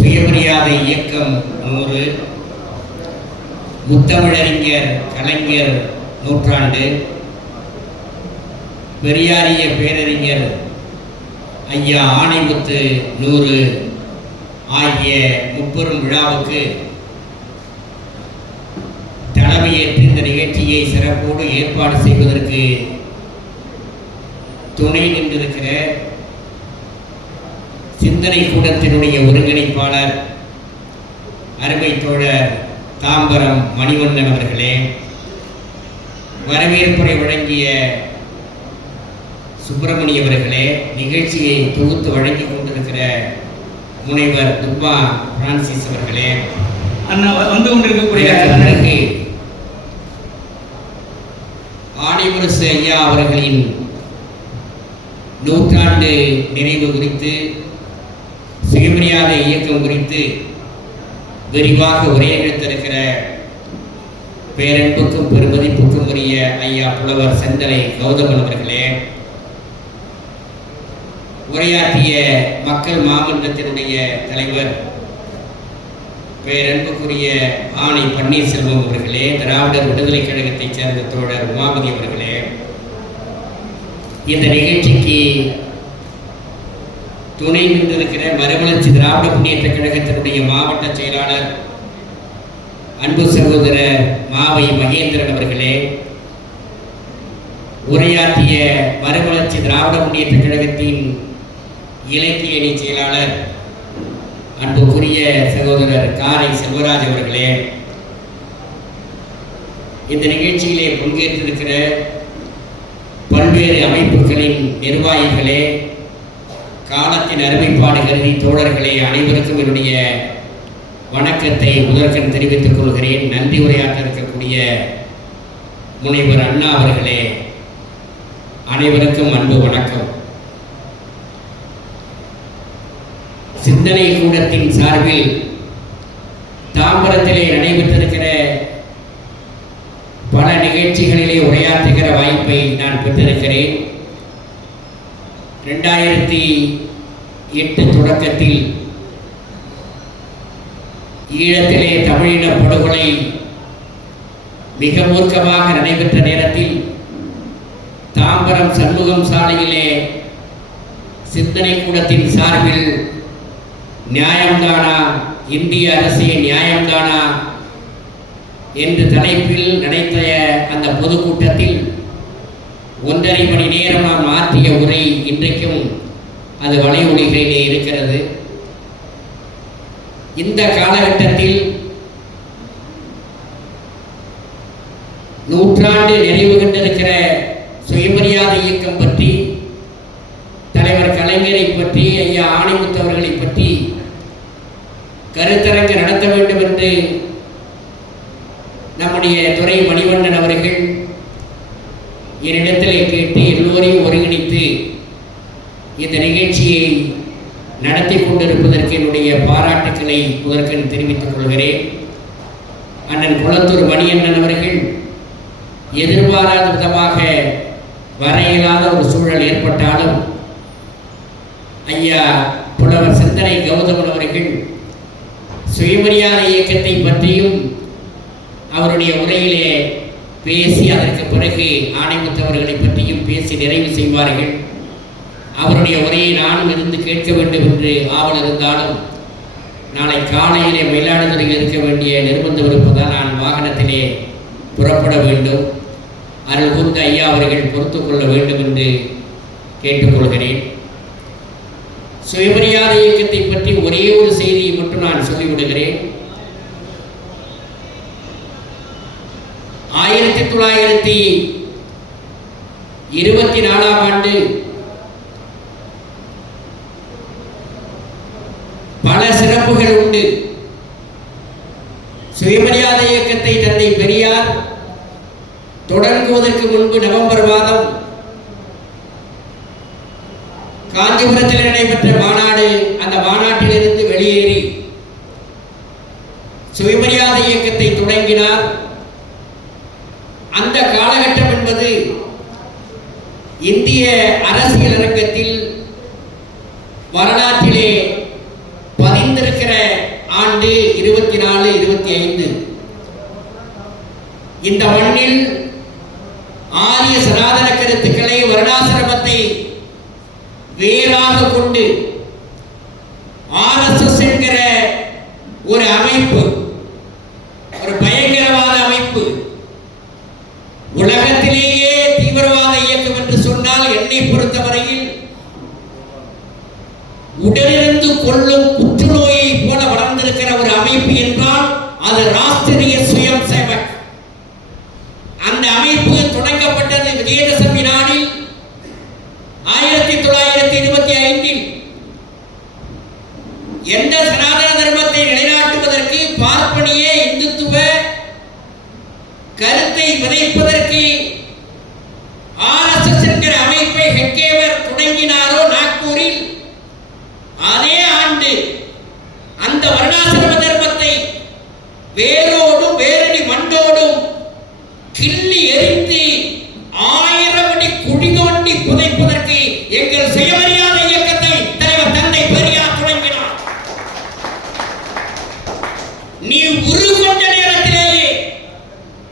சுயமரியாதை இயக்கம் 100, முத்தமிழறிஞர் கலைஞர் நூற்றாண்டு, பெரியாரிய பேரறிஞர் ஐயா ஆணைமுத்து 100 ஆகிய முப்பெரும் விழாவுக்கு தலைமையேற்று இந்த நிகழ்ச்சியை சிறப்போடு ஏற்பாடு செய்வதற்கு துணை நின்றிருக்கிற சிந்தனை கூடத்தினுடைய ஒருங்கிணைப்பாளர் அருமை தோழர் தாம்பரம் மணிவண்ணன் அவர்களே, வரவேற்புரை வழங்கிய சுப்பிரமணிய அவர்களே, நிகழ்ச்சியை தொகுத்து வழங்கி கொண்டிருக்கிற முனைவர் துப்பா பிரான்சிஸ் அவர்களே, வந்து கொண்டிருக்கக்கூடிய ஆணைமுரசு ஐயா அவர்களின் நூற்றாண்டு நினைவு குறித்து, சுயமரியாதை இயக்கம் குறித்து விரிவாக உரையெடுத்திருக்கிற பேரன்புக்கும் பெருமதிப்புக்கும் உரிய ஐயா புலவர் செந்தலை கௌதமன் அவர்களே, உரையாற்றிய மக்கள் மாமன்றத்தினுடைய தலைவர் பேரன்புக்குரிய ஆணை பன்னீர்செல்வம் அவர்களே, திராவிடர் விடுதலை கழகத்தைச் சேர்ந்த தோழர் உமாபதி அவர்களே, இந்த நிகழ்ச்சிக்கு துணை நின்றிருக்கிற மறுமலர்ச்சி திராவிட முன்னேற்ற கழகத்தினுடைய மாவட்ட செயலாளர் அன்பு சகோதரர் மாவை மகேந்திரன் அவர்களே, உரையாற்றிய மறுமலர்ச்சி திராவிட முன்னேற்ற கழகத்தின் இலக்கிய அணி செயலாளர் அன்புக்குரிய சகோதரர் காரை செல்வராஜ் அவர்களே, இந்த நிகழ்ச்சியிலே பங்கேற்றிருக்கிற பல்வேறு அமைப்புகளின் நிர்வாகிகளே, காலத்தின் அருமைப்பாடு கருதி தோழர்களே, அனைவருக்கும் என்னுடைய வணக்கத்தை முதற்கண் தெரிவித்துக் கொள்கிறேன். நன்றி உரையாற்ற இருக்கக்கூடிய முனைவர் அண்ணா அவர்களே, அனைவருக்கும் அன்பு வணக்கம். சிந்தனை கூடத்தின் சார்பில் தாம்பரத்திலே நடைபெற்றிருக்கிற பல நிகழ்ச்சிகளிலே உரையாற்றுகிற வாய்ப்பை நான் பெற்றிருக்கிறேன். 2008 தொடக்கத்தில் ஈழத்திலே தமிழின படுகொலை மிக மூர்க்கமாக நடைபெற்ற நேரத்தில் தாம்பரம் சண்முகம் சாலையிலே சிந்தனை கூடத்தின் சார்பில் நியாயம்தானா, இந்திய அரசே நியாயம்தானா என்று தலைப்பில் நடத்த அந்த பொதுக்கூட்டத்தில் 1.5 மணி நேரம் நாம் ஆற்றிய உரை இன்றைக்கும் அது வலையொலிகளிலே இருக்கிறது. இந்த காலகட்டத்தில் நூற்றாண்டு நிறைவு கண்டிருக்கிற சுயமரியாதை இயக்கம் பற்றி, தலைவர் கலைஞரை பற்றி, ஐயா ஆணைமுத்து அவர்களை பற்றி கருத்தரங்கு நடத்த வேண்டும் என்று நம்முடைய துரை மணிவண்ணன் அவர்கள் என்னிடத்திலே கேட்டு எல்லோரையும் ஒருங்கிணைத்து இந்த நிகழ்ச்சியை நடத்தி கொண்டிருப்பதற்கு என்னுடைய பாராட்டுக்களை முதற்கண் தெரிவித்துக் கொள்கிறேன். அண்ணன் குளத்தூர் மணியண்ணன் அவர்கள் எதிர்பாராத விதமாக வர இயலாத ஒரு சூழல் ஏற்பட்டாலும் ஐயா புலவர் சிந்தனை கௌதமன் அவர்கள் சுயமரியாதை இயக்கத்தை பற்றியும் அவருடைய உரையிலே பேசி, அதற்கு பிறகு ஆணைமுத்தவர்களை பற்றியும் பேசி நிறைவு செய்வார்கள். அவருடைய உரையை நானும் இருந்து கேட்க வேண்டும் என்று ஆவல் இருந்தாலும் நாளை காலையிலே மயிலாடுதுறையில் இருக்க வேண்டிய நிர்பந்தம் இருப்பதால் நான் வாகனத்திலே புறப்பட வேண்டும். அருள் கூர்ந்த ஐயா அவர்கள் பொறுத்து கொள்ள வேண்டும் என்று கேட்டுக்கொள்கிறேன். சுயமரியாதை இயக்கத்தை பற்றி ஒரே ஒரு செய்தியை மட்டும் நான் சொல்லிவிடுகிறேன். 1924 ஆண்டு பல சிறப்புகள் உண்டு. சுயமரியாதை இயக்கத்தை தந்தை பெரியார் தொடங்குவதற்கு முன்பு நவம்பர் மாதம் காஞ்சிபுரத்தில் நடைபெற்ற மாநாடு, அந்த மாநாட்டிலிருந்து வெளியேறி சுயமரியாதை இயக்கத்தை தொடங்கினார். அந்த காலகட்டம் என்பது இந்திய அரசியல் அரங்கத்தில் வரலாற்றிலே பதிந்திருக்கிற 1925 இந்த மண்ணில் ஆரிய சனாதன கருத்துக்களை வருணாசிரமத்தை வேறாக கொண்டு RSS என்கிற ஒரு அமைப்பு, ஒரு பயங்கரவாத அமைப்பு, உலகத்திலேயே தீவிரவாத இயக்கம் என்று சொன்னால் என்னை பொறுத்தவரையில் உடலிருந்து கொள்ளும் புற்றுநோயை போல வளர்ந்திருக்கிற ஒரு அமைப்பு என்றால் அது ராஷ்டிரிய சுயம் சேவக். அந்த அமைப்பு தொடங்கப்பட்டது விஜயதசமி நாளில் 1925. எந்த சனாதன தர்மத்தை நிலைநாட்டுவதற்கு, பார்ப்பனிய இந்துத்துவ கருத்தை விதைப்பதற்கு RSS என்கிற அமைப்பை ஹெக்கேவர் தொடங்கினாரோ நாக்பூரில், அதே ஆண்டு அந்த வருணாசிரம தர்மத்தை வேரோடும் வேரடி மண்டோடும் கிள்ளி எரிந்து 1000 அடி குழி தோண்டி புதைப்பதற்கு எங்கள் சுயமரியாதை இயக்கத்தை தலைவர் தந்தை பெரியார் தொடங்கினார். நீ உருகொண்ட நேரத்திலேயே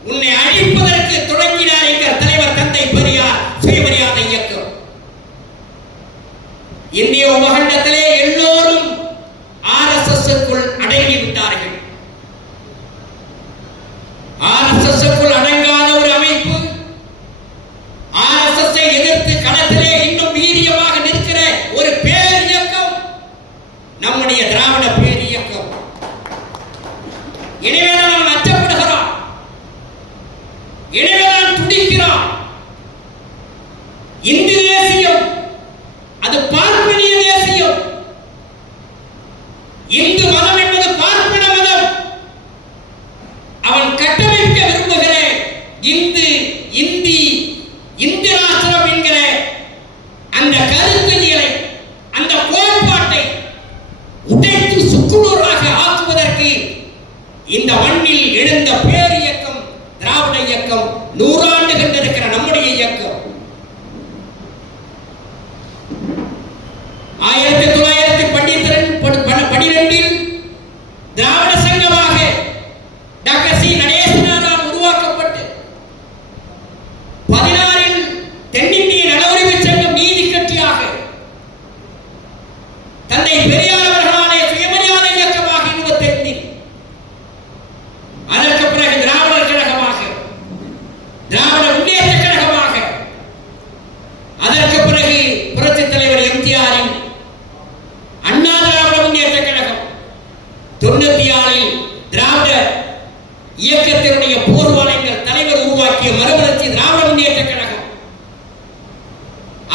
உன்னை அழிப்பதற்கு தொடங்கினார் எங்கள் தலைவர் தந்தை பெரியார் சுயமரியாதை இயக்கம். இந்திய உபகண்டத்திலே எல்லோரும் RSS-க்குள் அடங்கிவிட்டார்கள். RSS-க்குள் அடங்காத ஒரு அமைப்பு, RSS-ஐ எதிர்த்து களத்திலே இன்னும் வீரியமாக நிற்கிற ஒரு பேர் இயக்கம் நம்முடைய திராவிட பேர் இயக்கம். எனவே நாம் அச்சப்படுகிறோம், எனவே நாம் துடிக்கிறோம். இந்து தேசியம் அது பார்ப்பனிய தேசியம். இந்து மதம் என்பது பார்ப்பன மதம். அவன் கட்டமைக்க விரும்புகிற இந்து ராஷ்டிரம் என்கிற அந்த கருத்தியலை, அந்த கோட்பாட்டை உடைத்து சுக்குநூறாக ஆக்குவதற்கு இந்த மண்ணில் எழுந்த பேர் இயக்கம் திராவிட இயக்கம், 100 ஆண்டுகள் இருக்கிற நம்முடைய இயக்கம். 1912 திராவிட சங்கமாக டாக்டர் சி நடேசனாரால் உருவாக்கப்பட்டு 16 தென்னிந்திய நல உரிமை சங்கம் நீதி கட்சியாக தந்தை பெரியார் அவர்களாலே சுயமரியாதை இயக்கமாக 25 அதற்கு பிறகு திராவிடர் கழகமாக, திராவிட முன்னேற்ற கழகமாக, அதற்கு பிறகு புரட்சித் தலைவர் எம்ஜிஆரின் அண்ணா திராவிட முன்னேற்ற கழகம், 94 திராவிட இயக்கத்தினுடைய போர்வாளைஞர் தலைவர் உருவாக்கிய மறுமலர்ச்சி திராவிட முன்னேற்ற கழகம்,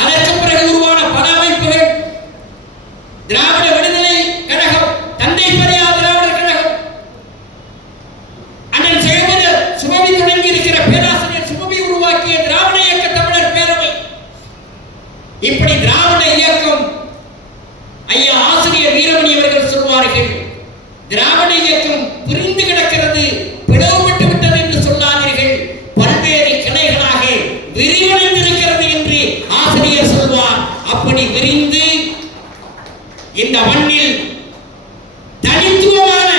அதற்கு பிறகு உருவான பல அமைப்புகள், திராவிட விடுதலை கழகம், தந்தை பெரியார் திராவிடர் கழகம், அண்ணன் சுபவி தொடங்கி இருக்கிற பேராசிரியர் சுபவி உருவாக்கிய திராவிட இயக்க தமிழர் பேரவை. இப்படி திராவிட இயக்கம், ஐயா ஆசிரியர் வீரமணி அவர்கள் சொல்வார்கள், திராவிட இயக்கம் பிரிந்து கிடக்கிறது, பிளவுபட்டு விட்டது என்று சொல்லாதீர்கள், பல்வேறு கிளைகளாக விரிவடைந்திருக்கிறது என்று ஆசிரியர் சொல்வார். அப்படி விரிந்து இந்த மண்ணில் தனித்துவமான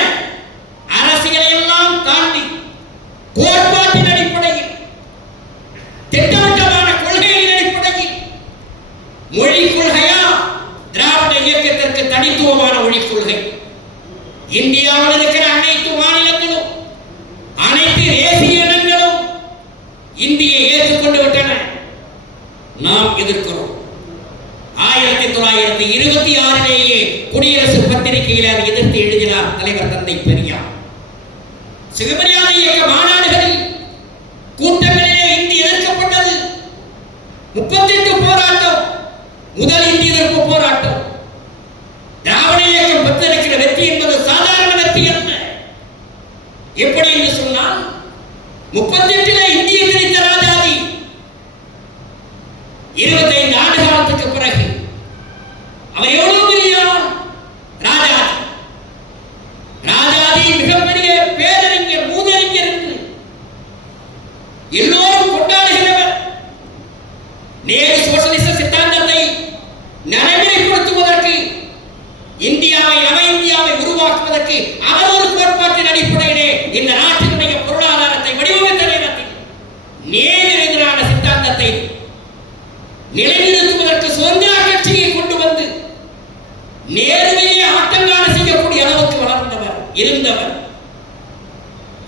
அரசியலை எல்லாம் தாண்டி கோட்பாட்டின் அடிப்படையில், திட்டவட்டமான கொள்கையின் அடிப்படையில், மொழி கொள்கையா திராவிட இயக்கத்திற்கு தனித்துவமான மொழி கொள்கை. இந்தியாவில் இருக்கிற அனைத்து மாநிலங்களும், அனைத்து தேசிய இனங்களும் இந்தியை ஏற்றுக்கொண்டு விட்டன. நாம் எதிர்க்கிறோம். 1926 குடியரசு பத்திரிகையில் அதை எதிர்த்து எழுதினார் தலைவர் தந்தை பெரியார். சுயமரியாதை இயக்க மாநாடுகளில், கூட்டங்களிலே இந்தி எதிர்க்கப்பட்டது. 38 போராட்டம், முதல் இந்தி எதிர்ப்பு போராட்டம். திராவிட இயக்கம் பெற்றிருக்கிற வெற்றி என்பது சாதாரண வெற்றி அல்ல. எப்படி என்று சொன்னால், 38 இந்திய திணித்த ராஜாதி 25 ஆண்டு காலத்துக்கு பிறகு அவர் எவ்வளவு பெரிய ராஜாதி மிகப்பெரிய பேரறிஞர், மூதறிஞர் என்று எல்லோரும் கொண்டாடுகிறவர். நேரு சோசலிச சித்தாந்தத்தை நடைமுறைப்படுத்துவதற்கு, இந்தியாவை நவ இந்தியாவை உருவாக்குவதற்கு அவர் ஒரு கோட்பாட்டின் அடிப்படையிலே இந்த நாட்டினுடைய பொருளாதாரத்தை வடிவமைத்த நேரத்தில் நேருக்கு எதிரான சித்தாந்தத்தை நிலைநிறுத்துவதற்கு சுதந்திர கட்சியை கொண்டு வந்து நேருவையே ஆட்டங்காண செய்யக்கூடிய அளவுக்கு வளர்ந்தவர் இருந்தவர்.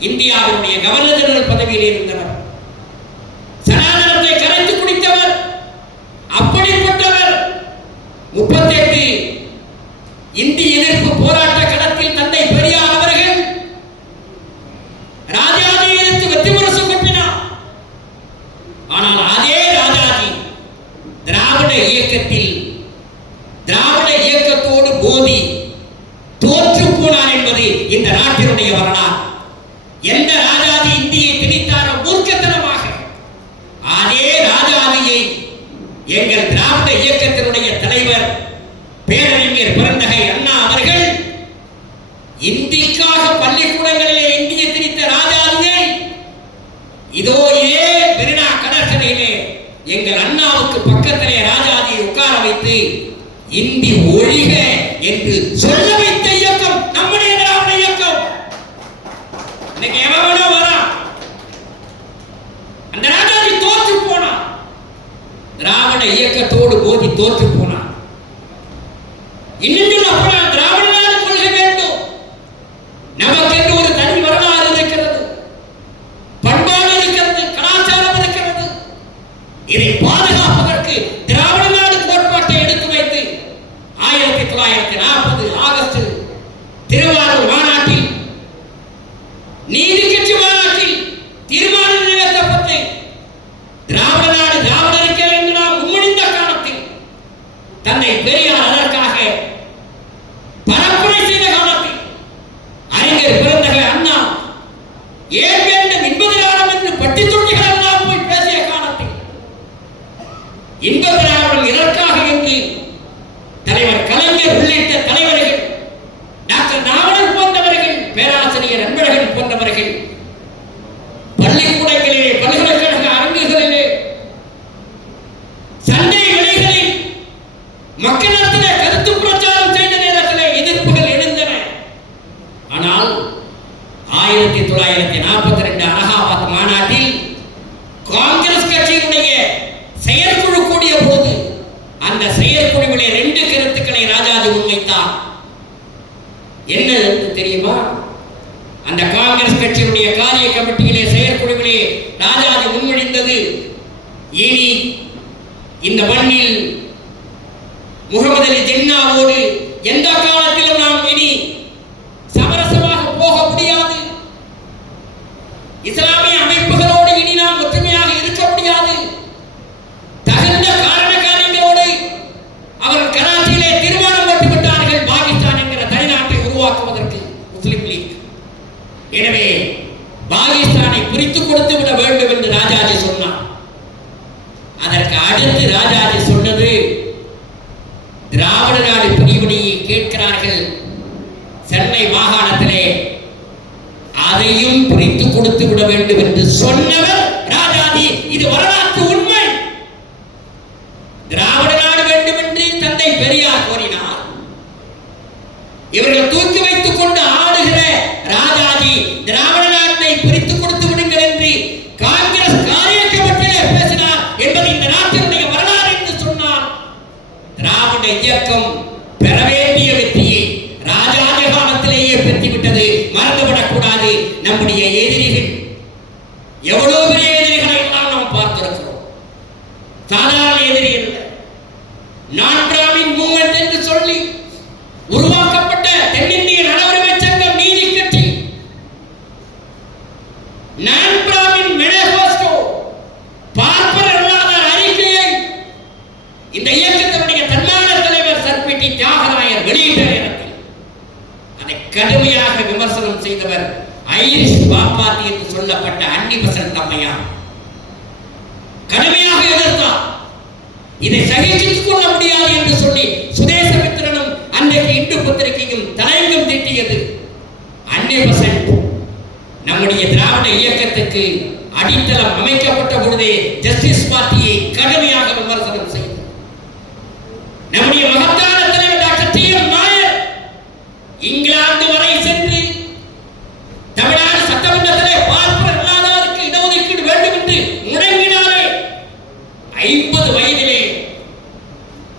இந்தியாவினுடைய கவர்னர் ஜெனரல் பதவியில் இருந்தவர். சனாதனத்தை கரைத்து குடித்தவர். அப்படிப்பட்டவர் 38 இந்திய எதிர்ப்பு போராட்ட களத்தில் தந்தை பெரியார் அவர்கள் ராஜாஜியை எதிர்த்து வெற்றி முரசு கொட்டினார். ஆனால் அதே ராஜாஜி திராவிட இயக்கத்தோடு மோதி தோற்று போனார் என்பது இந்த நாட்டினுடைய வரலாறு. எந்த ராஜாஜி இந்தியை திணித்தாரோ மூர்க்கத்தனமாக, அதே ராஜாஜியை எங்கள் திராவிட இயக்கத்தினுடைய தலைவர் பேரறிஞர் பெருந்தகை அண்ணா அவர்கள் இந்திக்காக பள்ளிக்கூடங்களிலே இந்திய திணித்த ராஜாஜியை இதோ இதே மெரினா கடற்கரையிலே எங்கள் அண்ணாவுக்கு பக்கத்திலே ராஜாஜியை உட்கார வைத்து இந்தி ஒழிக என்று சொல்ல வைத்த இயக்கம் நம்முடைய திராவிட இயக்கம். இன்னைக்கு எவனோ வரா, அந்த ராஜாஜி தோற்று போனார். திராவிட இயக்கத்தோடு மோதி தோற்று போனார். இன்னும் அப்புறம் திராவிட நாடு கொள்கை வேண்டும். நமக்கென்று ஒரு தனி வரலாறு இருக்கிறது, பண்பாடு இருக்கிறது, கலாச்சாரம் இருக்கிறது. இதை பாதுகாப்பதற்கு திராவிட நாடு கோட்பாட்டை எடுத்து வைத்து 1940 ஆகஸ்ட் திருவாரூர் மாநாட்டில், நீதி கட்சி மாநாட்டில் தீர்மானம் நிறைவேற்றப்பட்டு திராவிட நாடு திராவிடருக்கு என்று நாம் முன்மொழிந்த காலத்தில் தந்தை பெரியார் அதற்காக பரப்புரை செய்த காலத்தில் அறிஞர் பெருந்தகை அண்ணா ஏன் வேண்டும் இன்பதிராடம் என்று பட்டி தொட்டிகள் எல்லாம் போய் பேசிய காலத்தில் இன்பதிராடம் இதற்காக என்று தலைவர் கலைஞர் உள்ளிட்ட தலைவர்கள், டாக்டர் நாவலர் போன்றவர்கள், பேராசிரியர் அன்பழகன் போன்றவர்கள் பள்ளிக்கூடங்களிலே, பல்கலைக்கழக அரங்குகளிலே, சண்டை விலைகளில் மக்களிடத்திலே கருத்து பிரச்சாரம் செய்த நேரத்திலே எதிர்ப்புகள் எழுந்தன. ஆனால் 1942 அலகாபாத் மாநாட்டில் காங்கிரஸ் கட்சியினுடைய செயற்குழு கூடிய போது அந்த செயற்குழுவிலே 2 கருத்துக்களை ராஜாஜி முன்வைத்தார். என்ன தெரியுமா? அந்த காங்கிரஸ் கட்சியினுடைய காரிய கமிட்டியிலே செயற்குழுவிலே ராஜாஜி முன்மொழிந்தது, இனி இந்த மண்ணில் முகமது அலி ஜின்னாவோடு எந்த காலத்திலும் நாம் இனி சமரசமாக போக முடியாது. இஸ்லாமிய அமைப்புகளோடு இனி நாம் ஒற்றுமையாக இருக்க முடியாது. தகுந்த காரண காரியங்களோடு அவர்கள் கராச்சியிலே தீர்மானம் போட்டுவிட்டார்கள், பாகிஸ்தான் என்கிற தனிநாட்டை உருவாக்குவதற்கு முஸ்லிம் லீக். எனவே பாகிஸ்தானை பிரித்து கொடுத்து விட வேண்டும் என்று ராஜாஜி சொன்னார். அதற்கு அடுத்து ராஜாஜி சொன்னது, திராவிட நாடு பிரிவினையை கேட்கிறார்கள் சென்னை மாகாணத்திலே, அதையும் பிரித்து கொடுத்து விட வேண்டும் என்று சொன்னவர் ராஜாஜி. இது வரலாற்று உண்மை. திராவிட நாடு வேண்டும் என்று தந்தை பெரியார் கோரினார். இவர்கள் தூக்கி வைத்துக் கொண்டு ஆடுகிற ராஜாஜி திராவிட நாட்டை பிரித்து கொடுத்து விடுங்கள் என்று காங்கிரஸ் காரிய கமிட்டியிலே பேசினார் என்பது இந்த நாட்டினுடைய வரலாறு என்று சொன்னார். திராவிட இயக்கம் பெற வேண்டிய வெற்றியை ராஜாஜி காலத்திலேயே பெற்றுவிட்டது, மறந்துவிடக் கூடாது. நம்முடைய எதிரிகள் எவ்வளவு பெரிய எதிரிகளை எல்லாம் நாம் பார்த்திருக்கிறோம். சாதாரண எதிரி அல்ல. நான் பிராமின் மூவ்மெண்ட் என்று சொல்லி உருவாக்கப்பட்ட தென்னிந்திய நலவுரிமை சங்கம், நீதி கட்சி, நான் பிராமின் மேனிஃபெஸ்டோ, பார்ப்பனர் அல்லாத அறிக்கையை இந்த இயக்கத்தினுடைய தன்மான தலைவர் சர்பிடி தியாகராயர் வெளியிட்ட நேரத்தில் அதை கடுமையாக விமர்சனம் செய்தவர் ஐரிஷ் பாப்பாத்தி என்று சொல்லப்பட்ட அன்னி பெசன்ட் அம்மையார். கடுமையாக எதிர்த்தார். இதை சகித்துக் கொள்ள முடியாது என்று சொல்லி சுதேசமித்திரனும் அன்றைக்கு இந்து பத்திரிகையும் தலையங்கம் தீட்டியது. அன்னி பெசன்ட் நம்முடைய திராவிட இயக்கத்துக்கு அடித்தளம் அமைக்கப்பட்ட பொழுதே ஜஸ்டிஸ் பார்ட்டியை கடுமையாக விமர்சனம் செய்தார். நம்முடைய மகத்தான தலைவர் டாக்டர் டி.எம். நாயர் இங்கிலாந்து வரை சென்று தமிழ்நாடு சட்ட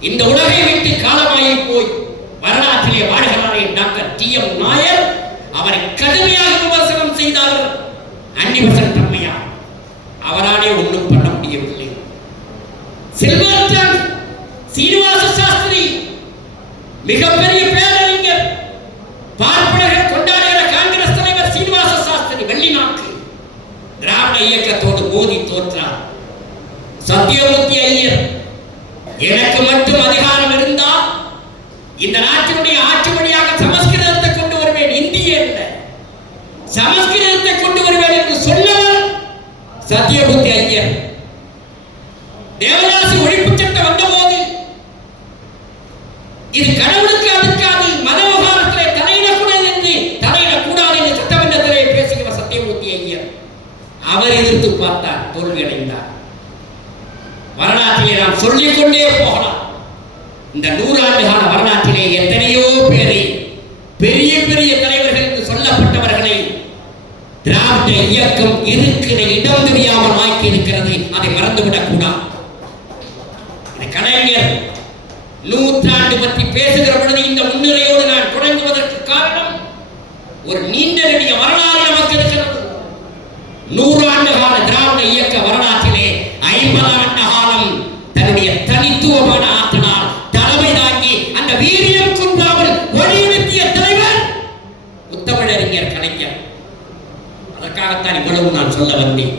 இந்த உலகை விட்டு காலமாகி போய் வரலாற்றிலே வாழ்கிறாரே டாக்டர் டி.எம். நாயர், அவரை கடுமையாக விமர்சனம் செய்தார்கள் அன்னிவசன்ட் அம்மையார். அவராலே ஒன்றும் பண்ண முடியவில்லை. செல்வராஜ் சீனிவாச சாஸ்திரி மிகப்பெரிய பேரறிஞர், பார்ப்பனர்கள் கொண்டாடுகிற காங்கிரஸ் தலைவர் சீனிவாச சாஸ்திரி வெள்ளிநாட்டு திராவிட இயக்கத்தோடு மோதி தோற்றார். சத்தியமூர்த்தி ஐயர், எனக்கு மட்டும் அதிகாரம் இருந்தால் இந்த நாட்டினுடைய ஆட்சி வழியாக சமஸ்கிருதத்தை கொண்டு வருவேன், இந்திய அல்ல சமஸ்கிருதத்தை கொண்டு வருவேன் என்று சொன்னவர் சத்தியமூர்த்தி ஐயர். தேவதாசி ஒழிப்பு சட்டம் வந்தபோது இது கடவுளுக்கு அதுக்காது, மத விவகாரத்திலே தலையிடக்கூடாது என்று தலையிடக்கூடாது என்று சட்டமன்றத்திலே பேசுகிற சத்தியமூர்த்தி ஐயர் அவர் எதிர்த்து பார்த்தார், தோல்வி அடைந்தார். வரலாற்றிலே நாம் சொல்லிக் கொண்டே போகலாம். இந்த 100 ஆண்டு கால வரலாற்றிலே எத்தனையோ பேரை, பெரிய பெரிய தலைவர்கள் என்று சொல்லப்பட்டவர்களை திராவிட இயக்கம் இருக்கிற இடம் தெரியாமல் ஆக்கி இருக்கிறது. அதை மறந்துவிடக் கூடாது. கலைஞர் நூற்றாண்டு பற்றி பேசுகிற பொழுது இந்த முன்னுரையோடு நான் தொடங்குவதற்கு காரணம், ஒரு நீண்ட நெடிய வரலாறு நமக்கு இருக்கிறது. 100 ஆண்டு கால திராவிட இயக்க வரலாற்றிலே 50 ஆண்டு காலம் தன்னுடைய தனித்துவமான ஆற்றலால் தலைமை தாங்கி அந்த வீரியம் குன்றாமல் வழிநடத்திய தலைவர் முத்தமிழறிஞர் கலைஞர். அதற்காகத்தான் இவ்வளவு நான் சொல்ல வந்தேன்.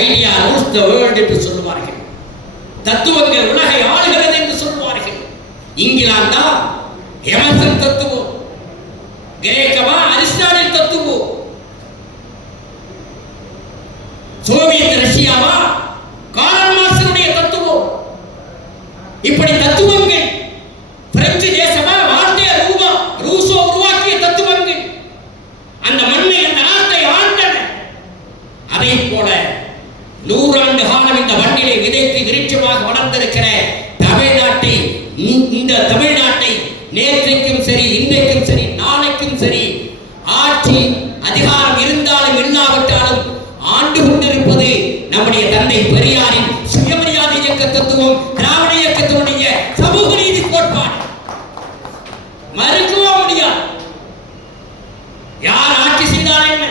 ஐடியா ரூல்ஸ் தி வேர்ல்ட் என்று சொல்லுவார்கள். தத்துவங்கள் உலகை ஆளுகிறது என்று சொல்வார்கள். இங்கிலாந்தா எமர்சன் தத்துவம், கிரேக்கமா அரிஸ்டாட்டில் தத்துவம், சோவியத் ரஷ்யாவா கார்ல் மார்க்ஸுடைய தத்துவம். இப்படி தத்துவங்கள், பிரெஞ்சு தேசமா வால்டேர் ரூசோ உருவாக்கிய தத்துவங்கள் அந்த மண்ணை, அந்த நாட்டை ஆண்டன. அதை போல 100 ஆண்டு காலம் இந்த மண்ணிலே விதைத்து விருட்சமாக வளர்ந்திருக்கிற தமிழ்நாட்டை, இந்த தமிழ்நாட்டை நேற்றைக்கும் சரி, இன்றைக்கும் சரி, நாளைக்கும் சரி, ஆட்சி அதிகாரம் இருந்தாலும் இல்லாவிட்டாலும் ஆண்டு கொண்டிருப்பது நம்முடைய தந்தை பெரியாரின் சுயமரியாதை இயக்க தத்துவம், திராவிட இயக்கத்தினுடைய சமூக நீதி கோட்பாடு. மறுக்கவோ முடியாது. யார் ஆட்சி செய்தால் என்ன?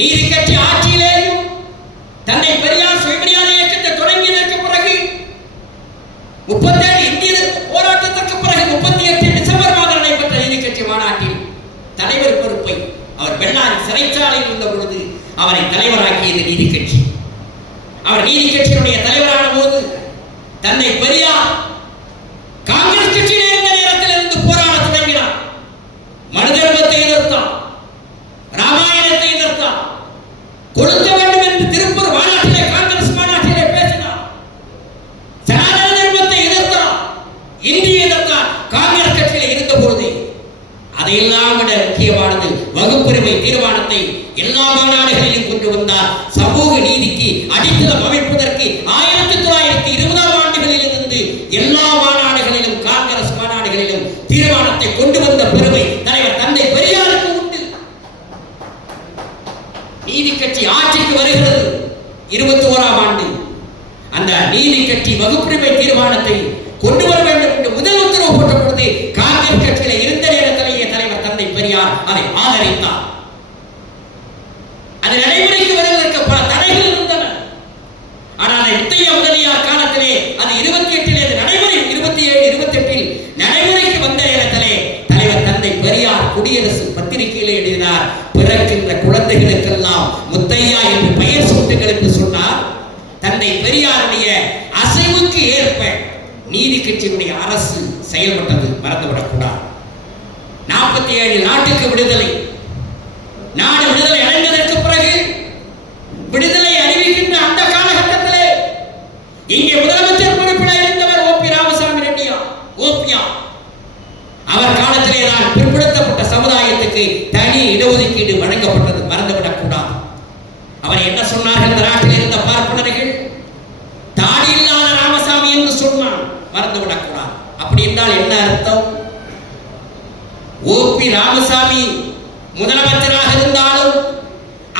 நீதி கட்சி ஆட்சியிலேயும் தந்தை பெரியார் சுயமரியாதை இயக்கத்தை தொடங்கியதற்கு பிறகு 37 இந்திய போராட்டத்திற்கு பிறகு 38 டிசம்பர் மாதம் நடைபெற்ற நீதி கட்சி மாநாட்டில் தலைவர் பொறுப்பை அவர் பெண்ணாரி சிறைச்சாலையில் இருந்த பொழுது அவரை தலைவராக்கியது நீதி கட்சி. அவர் நீதி கட்சியினுடைய தலைவரான போது தந்தை பெரியார் காங்கிரஸ் கட்சியில் இருந்த நேரத்தில் இருந்து போராட தொடங்கினார். மனு தர்மத்தை எதிர்த்தார், ராமாயணத்தை எதிர்த்தார், கொடுக்க வேண்டும் என்று திருப்பூர் மாநாட்டிலே காங்கிரஸ் மாநாட்டிலே பேசினார். சனாதன தர்மத்தை எதிர்த்தார், இந்திய எதிர்த்தார். காங்கிரஸ் கட்சியில் இருந்த பொழுது அதையெல்லாம் விட முக்கியமானது வகுப்புரிமை தீர்மானத்தை எல்லா மாநாடுகளிலும் கொண்டு வந்தார். சமூக நீதிக்கு அடித்தளம் அமைப்பதற்கு 1920ஆம் ஆண்டுகளில் இருந்து எல்லா மாநாடுகளிலும், காங்கிரஸ் மாநாடுகளிலும் தீர்மானத்தை கொண்டு வந்த பெருமை தலைவர் தந்தை பெரியாருக்கு உண்டு. நீதி கட்சி ஆட்சிக்கு வருகிறது 21ஆம் ஆண்டு. அந்த நீதி கட்சி வகுப்புரிமை தீர்மானத்தை கொண்டு வர வேண்டும் என்று முதல் உத்தரவு போட்ட பொழுது காங்கிரஸ் கட்சியில் இருந்த நேரத்திலேயே தலைவர் தந்தை பெரியார் அதை ஆதரித்தார். அது நடைமுறைக்கு வருவதற்கு பல தடைகள் இருந்தன. ஆனால் முத்தையா முதலியார் காலத்திலே அது 28 நடைமுறை, 27, 28 நடைமுறைக்கு வந்த நேரத்திலே தலைவர் தந்தை பெரியார் குடியரசு பத்திரிகையில் எழுதினார், பிறக்கின்ற குழந்தைகளுக்கெல்லாம் முத்தையா என்று பெயர் சூட்டுங்கள் என்று சொன்னார். தந்தை பெரியாருடைய அசைவுக்கு ஏற்ப நீதி கட்சியினுடைய அரசு செயல்பட்டது, மறந்துவிடக்கூடாது. 47 நாட்டுக்கு விடுதலை, நாடு விடுதலை அடைந்ததற்கு பிறகு விடுதலை அறிவிக்கின்ற அந்த காலகட்டத்திலே இங்கே முதலமைச்சர் பொறுப்பில் இருந்தவர் ஓபி ராமசாமி ரெட்டியா, ஓபியா. அவர் காலத்திலே தான் பிற்படுத்தப்பட்ட சமுதாயத்துக்கு தனி இடஒதுக்கீடு வழங்கப்பட்டது, மறந்துவிடக்கூடாது. அவர் என்ன சொன்னார்கள்? இந்த நாட்டில் இருந்த பார்ப்பனர்கள் தாடி இல்லாத ராமசாமி என்று சொன்னார், மறந்துவிடக்கூடாது. அப்படி என்றால் என்ன அர்த்தம்? ஓபி ராமசாமி முதலமைச்சராக இருந்தாலும்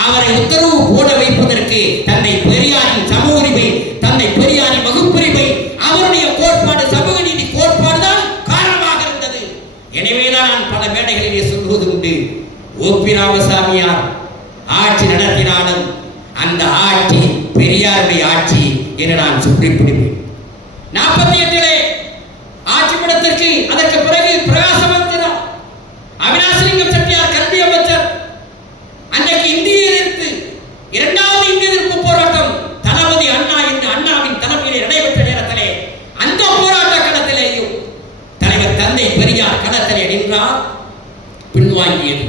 அவரை உத்தரவு போட வைப்பதற்கு தந்தை பெரியாரின் சமூக உரிமை, தந்தை பெரியாரின் வகுப்புரிமை, அவருடைய கோட்பாடு ஓ.பி. ராமசாமியார் ஆட்சி நடத்தினாலும் அந்த ஆட்சி பெரியாருடைய ஆட்சி என்று நான் குறிப்பிடுவேன். 48 ஆட்சி படத்திற்கு அதற்கு பிறகு பிரகாசமந்திரம் அவினாசிலிங்கம் செட்டியார் கல்வி அமைச்சர் அன்றைக்கு இந்திய எதிர்த்து இரண்டாவது இந்திய எதிர்ப்பு போராட்டம் தளபதி அண்ணா என்று அண்ணாவின் தலைமையிலே நடைபெற்ற நேரத்திலே அந்த போராட்ட களத்திலேயும் தலைவர் தந்தை பெரியார் களத்திலே நின்றார். பின்வாங்கியது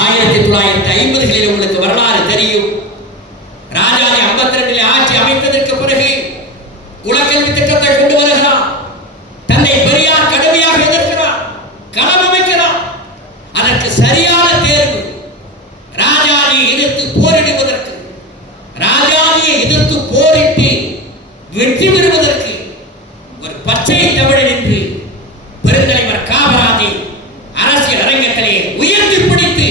1950களில் உங்களுக்கு வரலாறு தெரியும். ராஜாஜி 52 ஆட்சி அமைத்ததற்கு பிறகு குலக்கல்வி திட்டத்தை கொண்டு வருகிறார். தந்தை பெரியார் கடுமையாக எதிர்க்கிறார், களம் அமைக்கிறார். அதற்கு சரியான தேர்வு ராஜாஜியை எதிர்த்து போரிடுவதற்கு, ராஜாஜியை எதிர்த்து போரிட்டு வெற்றி பெறுவதற்கு ஒரு பச்சை தமிழன் என்று பெருந்தலைவர் காமராஜை அரசியல் அரங்கத்திலே உயர்த்தி பிடித்து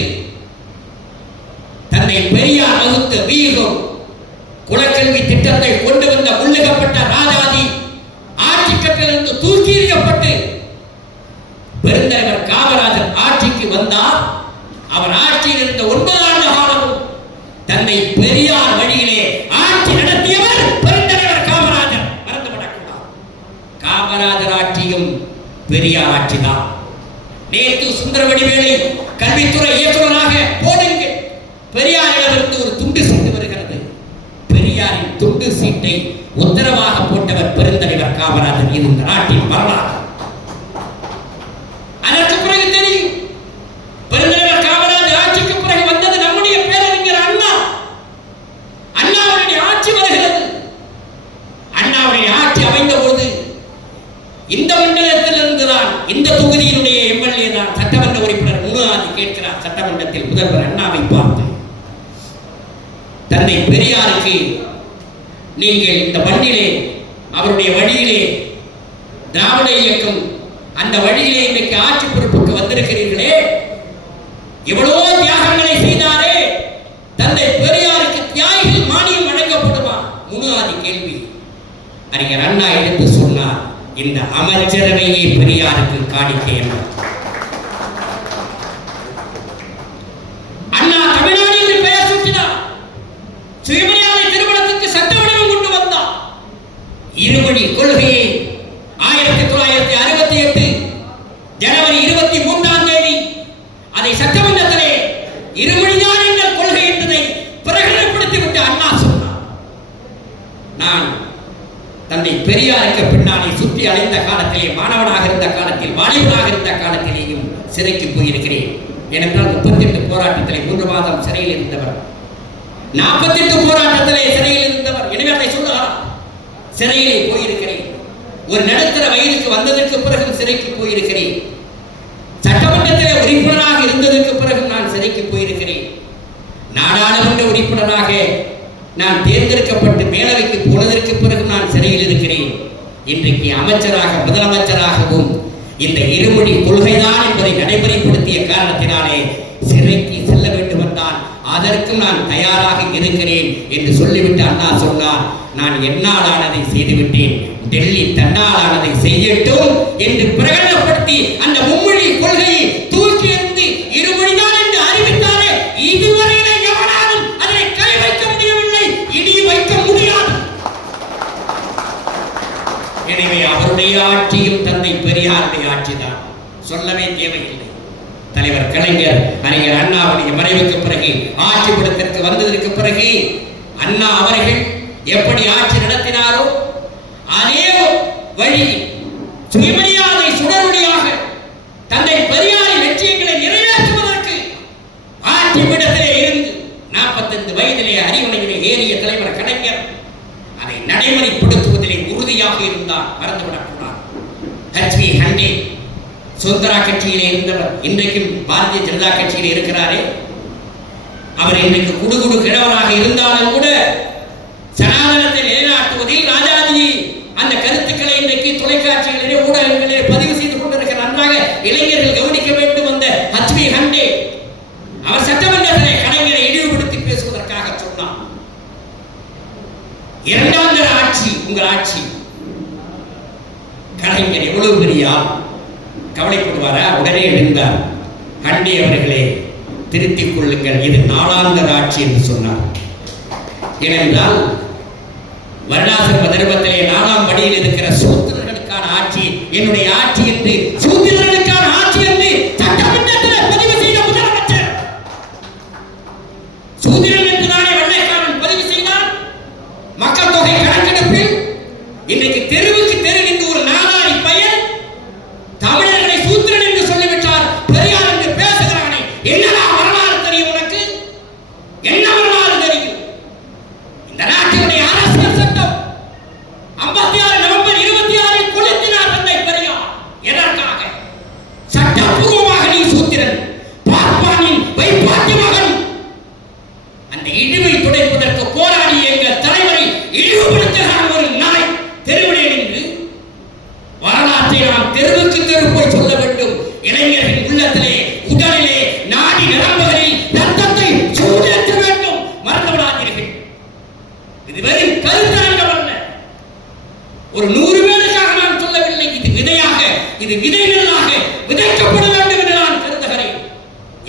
தந்தை பெரியார் வகுத்த வீகம் குலக்கல்வி திட்டத்தை கொண்டு வந்த உள்ளகப்பட்ட ராஜாஜி ஆட்சி கட்டிலிருந்து தூக்கி எறியப்பட்டு பெருந்தலைவர் காமராஜர் ஆட்சிக்கு வந்தார். அவர் ஆட்சியில் இருந்த 9 ஆண்டு காலமும் தந்தை பெரியார் வழியிலே ஆட்சி நடத்தியவர் பெருந்தலைவர் காமராஜர். மறந்துவிடக்கூடாது. காமராஜர் ஆட்சியும் பெரியார் ஆட்சிதான். நேற்று சுந்தரவடிவேலை கல்வித்துறை இயக்குநராக போடுங்க. பெரியாரிடமிருந்து ஒரு துண்டு சீட்டு வருகிறது. பெரியாரின் துண்டு சீட்டை உத்தரவாக போட்டவர் பெருந்தலைவர் காமராஜர். இது இந்த நாட்டின் வரலாறு. அதற்கு பிறகு தெரியும் பெருந்தலைவர் காமராஜர் ஆட்சிக்கு பிறகு வந்தது நம்முடைய பேரறிஞர் அண்ணா. அண்ணாவுடைய ஆட்சி வருகிறது. அண்ணாவுடைய ஆட்சி அமைந்த போது இந்த மண்டலத்தில் இருந்துதான், இந்த தொகுதியினுடைய எம்எல்ஏ தான் சட்டமன்ற உறுப்பினர் முனுஆதி கேட்கிறார் சட்டமன்றத்தில் முதல்வர் அண்ணாவை பார்த்து, தந்தை பெரியாருக்கு நீங்கள் இந்த மண்ணிலே அவருடைய வழியிலே திராவிட இயக்கம் அந்த வழியிலே இன்றைக்கு ஆட்சி பொறுப்புக்கு வந்திருக்கிறீர்களே, எவ்வளவோ தியாகங்களை செய்தாரே, தந்தை பெரியாருக்கு தியாகிகள் மானியம் வழங்கப்படுமா? முனுஆதி கேள்வி. அறிஞர் அண்ணா எடுத்து சொன்னார், இந்த அமைச்சரவையை பெரியாருக்கு காணிக்கை என்றார். அண்ணா தமிழ்நாடு என்று பெயர் சூட்டினார். சுயமரியாதை திருமணத்துக்கு சட்ட வடிவம் கொண்டு வந்தார். இருமொழி கொள்கையை 1968 ஜனவரி 23ஆம் தேதி அதை சட்டமன்றத்திலே இருமொழிதான் எங்கள் கொள்கை என்பதை பிரகடனப்படுத்திவிட்டு அண்ணா சொன்னார். நான் தந்தை பெரியாருக்கு பின்னாலே சுற்றி அலைந்த காலத்திலே, மாணவனாக இருந்த காலத்தில், வாலிபனாக இருந்த காலத்திலேயும் சிறைக்கு போயிருக்கிறேன். ஏனென்றால் 38 போராட்டத்திலே 3 மாதம் சிறையில் இருந்தவர், 48 போராட்டத்திலே சிறையில் இருந்தவர். எனவே அதை சொல்லுகிறார், சிறையிலே போயிருக்கிறேன். ஒரு நடுத்தர வயதுக்கு வந்ததற்கு பிறகு சிறைக்கு போயிருக்கிறேன். சட்டமன்றத்திலே உறுப்பினராக இருந்ததற்கு பிறகு நான் சிறைக்கு போயிருக்கிறேன். நாடாளுமன்ற உறுப்பினராக நான் தேர்ந்தெடுக்கப்பட்டு மேலவைக்கு போனதற்கு பிறகு நான் சிறையில் இருக்கிறேன். இன்றைக்கு அமைச்சராக, முதலமைச்சராகவும் இந்த இருமொழி கொள்கைதான் என்பதை நடைமுறைப்படுத்திய காரணத்தினாலே சிறைக்கு செல்ல வேண்டும் என்றால் அதற்கும் நான் தயாராக இருக்கிறேன் என்று சொல்லிவிட்டு அண்ணா சொன்னார், நான் என்னாலானதை செய்துவிட்டேன், டெல்லி தன்னாலானதை செய்யட்டும் என்று பிரகடனப்படுத்தி அந்த மும்மொழி கொள்கையை தூக்கி எறிந்து இருமொழிதான் என்று அறிவித்தாரே, இதுவரையிலே எவனாலும் அதனை கை வைக்க முடியவில்லை, இனி வைக்க முடியாது. எனவே அவருடைய ஆட்சியும் தந்தை பெரியாருடைய ஆட்சிதான், சொல்லவே தேவையில்லை. தலைவர் கலைஞர் அறிஞர் அண்ணாவுடைய மறைவுக்கு பிறகு, ஆட்சி படத்திற்கு வந்ததற்கு பிறகு அண்ணா அவர்கள் எப்படி ஆட்சி நடத்தினாரோ அதே வழி சுயமரியாதை சுடரொளியாக தந்தை பெரியாரின் லட்சியங்களை நிறைவேற்றுவதற்கு ஆட்சி பீடத்திலே இருந்து 45 வயதிலே அறிவுரையிலே ஏறிய தலைவர் கலைஞர் அதை நடைமுறைப்படுத்துவதிலே உறுதியாக இருந்தார். மறந்துவிடக்கூடாது. ஹெச்வி ஹண்டே சுதந்திரா கட்சியிலே இருந்தவர், இன்றைக்கும் பாரதிய ஜனதா கட்சியிலே இருக்கிறாரே. அவர் இன்றைக்கு குடுகுடு கிழவராக இருந்தாலும் கூட சனாதனத்தை நிலைநாட்டுவதில் ராஜாஜி அந்த கருத்துக்களை இன்றைக்கு தொலைக்காட்சிகளிலே ஊடகங்களிலே பதிவு செய்து கொண்டிருக்கிற நன்றாக இளைஞர்கள் கவனிக்க வேண்டும். அந்த ஹெச்வி ஹண்டே அவர் சட்டமன்றத்திலே கலைஞரை இழிவுபடுத்தி பேசுவதற்காக சொன்னார், இரண்டாந்தர ஆட்சி உங்கள் ஆட்சி. கலைஞர் எவ்வளவு பெரிய கவலைப்படுவாரா? உடனே எழுந்தார், ஹண்டே அவர்களே திருத்திக் கொள்ளுங்கள், இது நாளாந்தர ஆட்சி என்று சொன்னார். ஏனென்றால் வருடாசிரம தர்மத்திலே 4ஆம் படியில் இருக்கிற சூத்திரர்களுக்கான ஆட்சி என்னுடைய ஆட்சி என்று, சூத்திரர்களுக்கான ஆட்சி என்று சட்டமன்றத்தில் பதிவு செய்த முதலமைச்சர். சூத்திரன் என்றுதானே வெள்ளைக்காரன் பதிவு செய்தார். மக்கள் தொகை கணக்கெடுப்பில் இன்றைக்கு தெருவுக்கு தெரு என்று ஒரு நாடாரி பையன் தமிழர்களை சூத்திரன் என்று சொல்லிவிட்டார். பெரியார் என்று பேசுகிறானே, என்னடா வரலாறு தெரியும் உனக்கு? என்ன வரலாறு தெரியும்? இந்த நாட்டினுடைய அரசியல் சட்டம் 56 நவம்பர் 26 கொளுத்தினார் தந்தை பெரியார். எதற்காக? சட்டப்பூர்வமாக நீ சூத்திரன், பார்ப்பானின் வைப்பாட்டி மகன். அந்த இழிவை துடைப்பதற்கு போராடி எங்கள் தலைவரை இழிவுபடுத்துகிறான் ஒரு நாய் தெருவிலே நின்று. வரலாற்றை நாம் தெருவுக்கு தெரு போய் சொல்ல வேண்டும். இளைஞர்களின் உள்ளத்திலே, உடலிலே, நாடி நரம்புகளில் ரத்தத்தை சூடேற்ற வேண்டும். மறந்துவிடாதீர்கள். இது வெறும் கருத்தரங்கம் அல்ல. ஒரு 100 பேருக்காக நான் சொல்லவில்லை. இது விதையாக, இது விதை நெல்லாக விதைக்கப்பட வேண்டும் என்று நான் கருதுகிறேன்.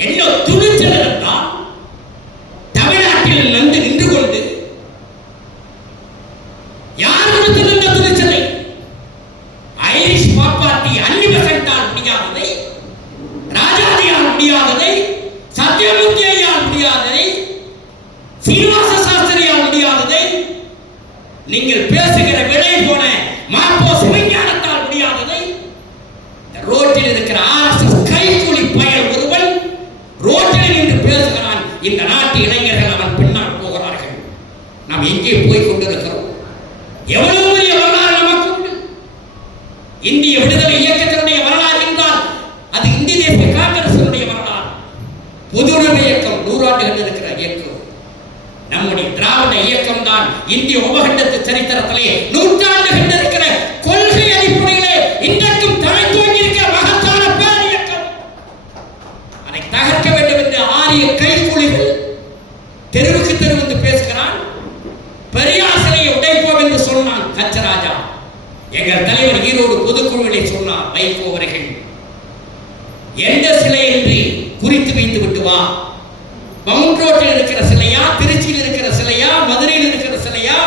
என்ன துணிச்சல் இருந்தால் தமிழ்நாட்டில் நந்து நின்று கொண்டு யார் கொடுத்திருந்த துணிச்சலை? ஐரிஷ் பாப்பாத்தி அன்னிபெசண்டால் முடியாததை, ராஜாதியால் முடியாததை, சத்தியமூர்த்தி ஐயால் முடியாததை, சீனிவாச சாஸ்திரியால் முடியாததை, நீங்கள் பேசுகிற விலை போன மாப்போ சிவஞானத்தால் முடியாததை, ரோட்டில் இருக்கிற RSS கைக்கூலி பயல் ஒருவன் ரோட்டில் நின்று பேசுகிறான். இந்த நாட்டு இளைஞர்கள் அவன் பின்னால் போகிறார்கள். நாம் எங்கே போய் கொண்டிருக்கிறோம்? எவ்வளவு பெரிய வரலாறு நமக்கு உண்டு. இந்திய விடுதலை இயக்கத்தினுடைய வரலாறு என்றால் அது இந்திய தேசிய காங்கிரசினுடைய வரலாறு. பொதுவுடைமை இயக்கம் 100 ஆண்டுகள் இருக்கிற இயக்கம். நம்முடைய திராவிட இயக்கம் தான் இந்திய உபகண்டத்து சரித்திரத்திலே 100 ஆண்டுகள் இருக்கிற கொள்கை அடிப்படையிலே இன்றைக்கும் தலை தோங்கி இருக்கிற மகத்தான பேர் இயக்கம். அதை தகர்க்க வேண்டும் என்று ஆரிய கைக்கூலிகள் தெருவுக்கு தெரு வந்து பேசுகிறான். பெரியார் சிலையை உடைப்போம் என்று சொன்னான் கச்சராஜா. எங்கள் தலைவர் ஈரோடு பொதுக்குழுவிலே சொன்னார் வைகோ அவர்கள், எந்த சிலை என்று குறித்து வைத்து விட்டு வா. மவுண்ட் ரோட்டில் இருக்கிற சிலையா, திருச்சியில் இருக்கிற சிலையா, மதுரையில் இருக்கிற சிலையா?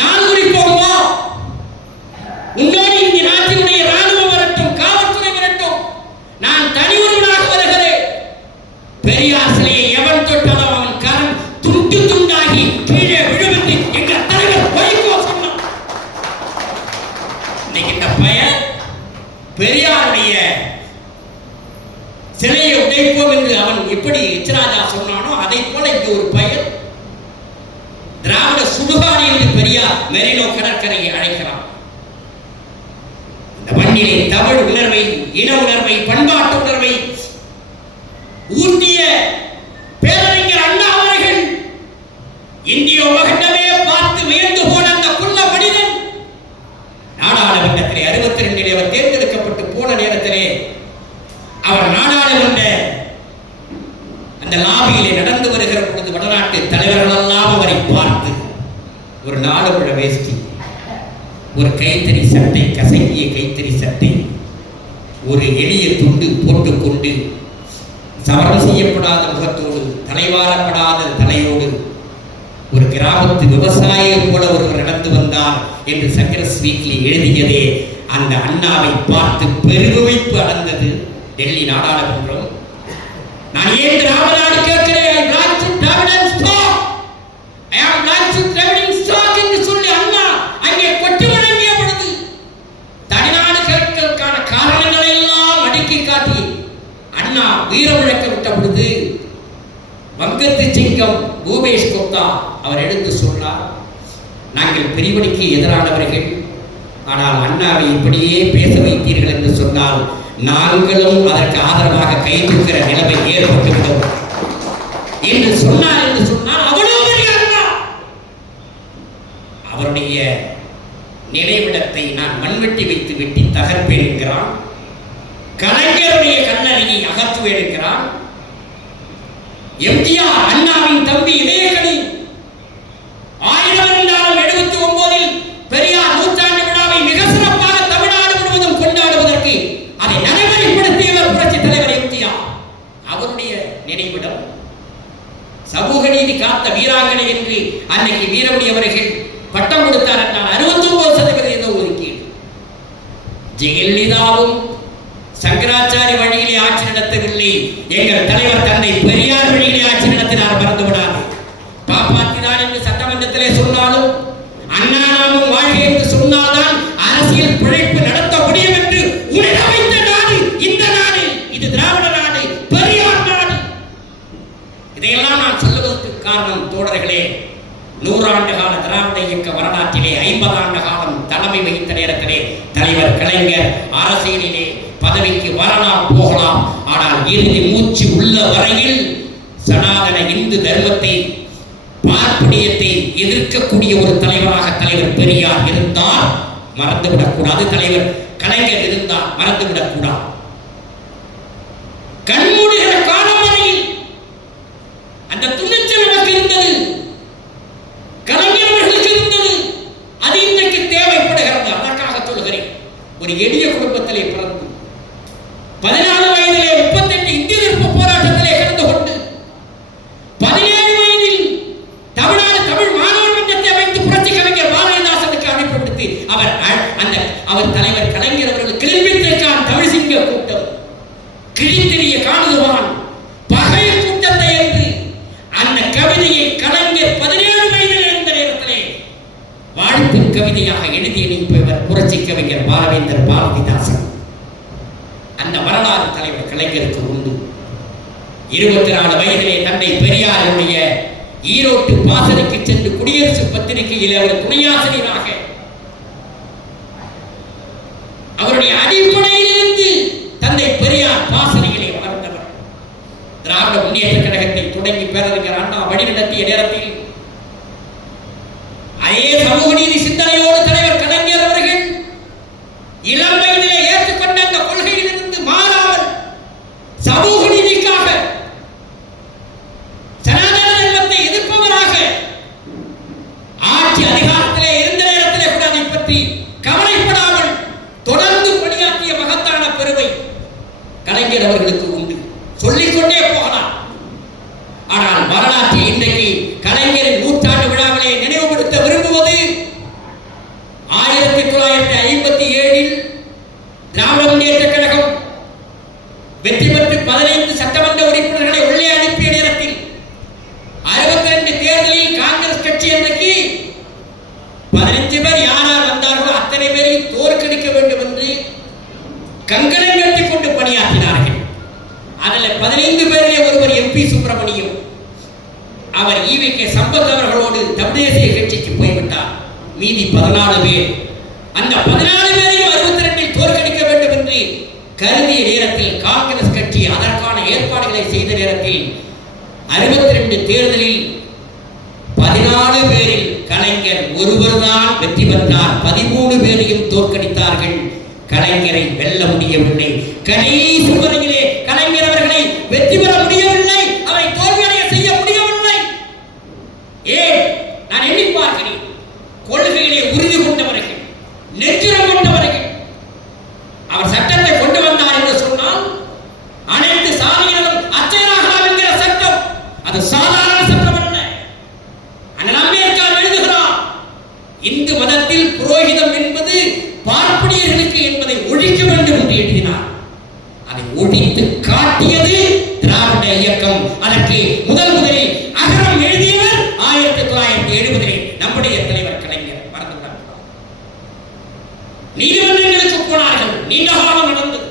நான் குறிப்போம் வா. உன்னோடு இந்த நாட்டினுடைய ராணுவம் வரட்டும், காவல்துறை வரட்டும், நான் தனி ஒருவனாக வருகிறேன். பெரியார் சிலையை எவன் தொட்டாலும் அவன் கரம் துண்டு துண்டாகி கீழே விழுவிட்டு எங்கள் தலைவர் வைகோ சொன்னான். இன்னைக்கு இந்த பையன் பெரியாருடைய சிலையை உடைப்போம் என்று அவன் எப்படி எச்ராஜா சொன்னானோ அதை போல இங்கு ஒரு பையன் திராவிட சுடுகாடு என்று பெரியார் மெரினோ கடற்கரையை அழைக்கிறான். இந்த மண்ணிலே தமிழ் உணர்வை, இன உணர்வை, பண்பாட்டு உணர்வை ஊட்டிய பேரறிஞர் அண்ணா அவர்கள் இந்திய உபகண்டமே பார்த்து வியந்து போன அந்த குள்ள மனிதன் நாடாளுமன்றத்திலே 62 அவர் தேர்ந்தெடுக்கப்பட்டு போன நேரத்திலே அவர் நாடாளுமன்ற அந்த லாபியிலே நடந்து வருகிற பொழுது வடநாட்டு தலைவர்கள் எல்லாம் அவரை பார்த்து ஒரு 4 முழ வேஷ்டி, ஒரு கைத்தறி சட்டை, கசங்கிய கைத்தறி சட்டை, ஒரு எளிய துண்டு போட்டுக்கொண்டு சவரம் செய்யப்படாத முகத்தோடு, தலைவாரப்படாத தலையோடு ஒரு கிராமத்து விவசாயியை போல ஒருவர் நடந்து வந்தார் என்று சங்கரஸ் வீக்லி எழுதியதே அந்த அண்ணாவை பார்த்து பெருமைப்பு அடைந்தது டெல்லி நாடாளுமன்றம். நான் ஏன் திராவிட நாடு கேட்கிறேன்? என்று சொல்லி அண்ணா அங்கே கொட்டி வழங்கிய பொழுது தனிநாடு கேட்பதற்கான காரணங்களை எல்லாம் அடுக்கி காட்டி அண்ணா வீர முழக்க விட்ட பொழுது வங்கத்து சிங்கம் பூபேஷ் குப்தா அவர் எடுத்து சொன்னார், நாங்கள் பிரிவினைக்கு எதிரானவர்கள், ஆனால் அண்ணாவை இப்படியே பேச வைத்தீர்கள் என்று சொன்னால் நாங்களும் அதற்கு ஆதரவாக கை தூக்கிற நிலைமை ஏற்பட்டுவிடும் என்று சொன்னார். என்று சொன்னால் அவ்வளவு பெரிய அண்ணா அவருடைய நினைவிடத்தை நான் மண்வெட்டி வைத்து வெட்டி தகர்ப்பேன் என்கிறான். கலைஞருடைய கல்லறையை அகற்றுவேன் என்கிறான். எம்ஜிஆர் அண்ணாவின் தம்பி இதயக்கணி 1979 பெரியார் 100 விழாவை மிக சிறப்பாக தமிழ்நாடு முழுவதும் கொண்டாடுவதற்கு அதை நடைமுறைப்படுத்தியவர் புரட்சி தலைவர் எம்ஜிஆர். நடத்தவில்லை. எங்கள் தலைவர் தந்தை பெரியார் வழியிலே ஆட்சி நடத்தினார், மறந்துவிடாது. காப்பாற்றினார் என்று சட்டமன்றத்திலே சொன்னாலும், அண்ணா நாமும் வாழ்க்கை என்று சொன்னால்தான் அரசியல் பிழைப்பு நடத்த முடியும் என்று உணரவைத்த நாடு இந்த நாடு. இது திராவிட நாடு, பெரியார் நாடு. இதையெல்லாம் நான் சொல்லுவதற்கு காரணம் தோழர்களே, 100 ஆண்டு கால திராவிட இயக்க வரலாற்றிலே 50 ஆண்டு காலம் தலைமை வகித்த நேரத்திலே தலைவர் கலைஞர் அரசியலிலே பதவிக்கு வரலாம் போகலாம், ஆனால் இறுதி மூச்சு உள்ள வரையில் சனாதன இந்து தர்மத்தை பார்ப்பனியத்தை எதிர்க்கக்கூடிய ஒரு தலைவராக தலைவர் பெரியார் இருந்தால் மறந்துவிடக்கூடாது, தலைவர் கலைஞர் இருந்தால் மறந்துவிடக்கூடாது. கண்மூடுகிற காலம் வரையில் அந்த துணிச்சல் நமக்கு இருந்தது, கலைஞர் அவர்களுக்கு இருந்தது. அது இன்றைக்கு தேவைப்படுகிறது. அதற்காக சொல்கிறேன், ஒரு எளிய குடும்பத்திலே பிறந்து 14 வயதிலே 38 இந்திய எதிர்ப்பு போராட்டத்திலே கலந்து கொண்டு 17 வயதில் தமிழ்நாடு தமிழ் மாணவர் மன்றத்தை வைத்து புரட்சி கலைஞர் பாரதிதாசனுக்கு அழைப்பு விடுத்து அவர் தலைவர் கலைஞர் அவர்கள் கிளம்பித்திருக்கான் தமிழ் சிங்க கூட்டம், கிழித்தெறிய காணுவான் பகை கூட்டத்தை என்று அந்த கவிதையை கலைஞர் 17 வயதில் இருந்த நேரத்திலே வாழ்த்து கவிதையாக எழுதி அனுப்பியவர் புரட்சி கவிஞர் பாரவேந்தர் பாரதிதாசன். அந்த வரலாறு தலைவர் கலைஞருக்கு உண்டு. 24 வயதிலே தந்தை பெரியாருடைய ஈரோட்டு பாசறைக்கு சென்று குடியரசு பத்திரிகையில் அவர் துணையாசிரியராக அவருடைய அடிப்படையிலிருந்து தந்தை பெரியார் பாசறையிலே வளர்ந்தவர். திராவிட முன்னேற்ற கழகத்தை தொடங்கி பேரறிஞர் அண்ணா வழிநடத்திய நேரத்தில் அதே சமூக நீதி சிந்தனையோடு தலைவர் கலைஞர் அவர்கள் இளம் வயதிலே ஏற்றுக்கொண்ட அந்த கொள்கையிலிருந்து மாறாமல் சமூக நீதிக்காக சனாதன தர்மத்தை எதிர்ப்பவராக ஆட்சி அதிகாரத்திலே இருந்த நேரத்திலே கூட அதை பற்றி கவலைப்படாமல் தொடர்ந்து பணியாற்றிய மகத்தான பெருமை கலைஞர் அவர்களுக்கு உண்டு. சொல்லிக்கொண்டே போகலாம். ஆனால் வரலாற்றை இன்றைக்கு கலைஞரின் 100ஆண்டு விழாவிலே நினைவுபடுத்த விரும்புவது 1957 திராவிட முன்னேற்ற கழகம் வெற்றி பெற்று 15 சட்டமன்ற உறுப்பினர்களை உள்ளே அனுப்பிய நேரத்தில் 62 தேர்தலில் காங்கிரஸ் கட்சி அன்றைக்கு 15 பேர் யாரால் வந்தார்களோ அத்தனை பேரையும் தோற்கடிக்க வேண்டும் என்று கங்கணம் கட்டிக் கொண்டு பணியாற்றினார்கள். அதில் 15 பேரிலே ஒருவர் MP சுப்பிரமணியம். அவர் EVK சம்பத் அவர்களோடு தமிழ் தேசிய கட்சிக்கு போய்விட்டார். மீதி 14 பேர். அந்த 14 பேரையும் 62 தோற்கடிக்க வேண்டும் என்று கருதிய நேரத்தில் காங்கிரஸ் கட்சி அதற்கான ஏற்பாடுகளை செய்த நேரத்தில் 62 தேர்தலில் 14 பேரில் கலைஞர் ஒருவர்தான் வெற்றி பெற்றார். 13 பேரையும் தோற்கடித்தார்கள். கலைஞரை வெல்ல முடியவில்லை. கடைசி வரையிலே கலைஞர் அவர்களை வெற்றி பெற முடியவில்லை. அவரை தோல்வியடைய செய்ய முடியவில்லை. ஏன்? நான் எண்ணி பார்க்கிறேன். கொள்கையிலே உறுதி கொண்டவர்கள், நெஞ்சுரம் கொண்டவர்கள். அவர் சட்டத்தை கொண்டு வந்தார் என்று சொன்னால் அனைத்து சாதியினரும் அச்சையராகலாம் என்கிற சட்டம், அது சாதாரண சட்டம் அல்ல. அண்ணல் அம்பேத்கர் எழுதுகிறார், இந்து மதத்தில் புரோகிதம் என்பது பார்ப்பனியர்களுக்கு என்பதை ஒழிக்க வேண்டும் என்று எழுதினார். அதை ஒழித்து காட்டியது திராவிட இயக்கம். அதற்கு முதலில் அகரம் எழுதியவர் 1970 நம்முடைய தலைவர் கலைஞர். மறந்துவிடக்கூடாது. நீதிமன்றங்களுக்கு போனார்கள். நீண்ட காலம் நடந்தது.